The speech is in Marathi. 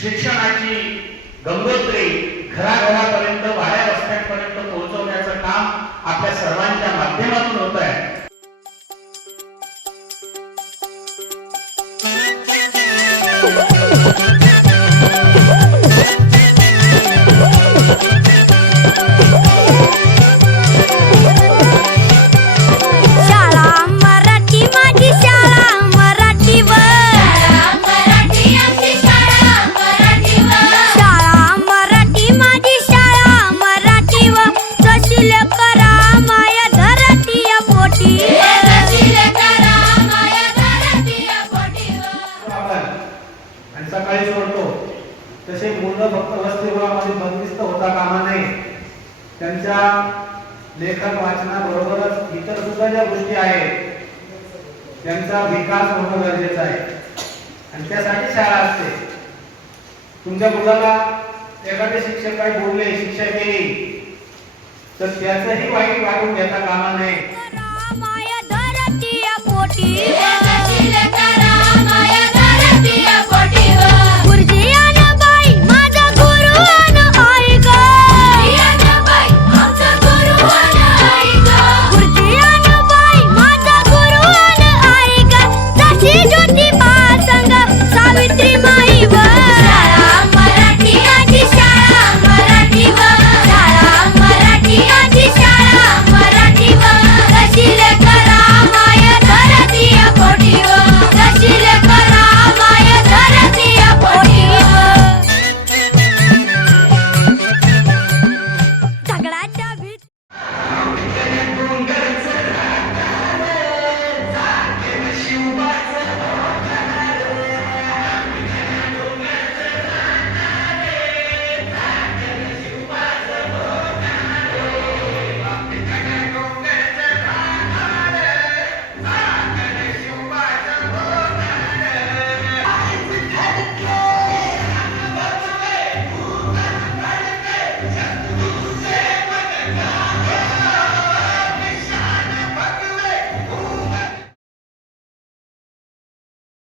शिक्षणाची गंगोत्री घराघरापर्यंत वाड्या रस्त्यांपर्यंत पोहोचवण्याचं काम आपल्या सर्वांच्या माध्यमातून होत आहे. सकाळी सोडतो तसे मुलं फक्त वसतिगृहामध्ये बंदिस्त होता कामा नये. त्यांच्या लेखन वाचनाबरोबरच इतर सुद्धा ज्या गोष्टी आहेत त्यांचा विकास होणं गरजेचं आहे आणि त्यासाठी शाळा असते. तुमच्या मुलाला एखादे शिक्षक काही बोलले, शिक्षा केली तर त्याचंही वाईट वाटून घेता कामा नये.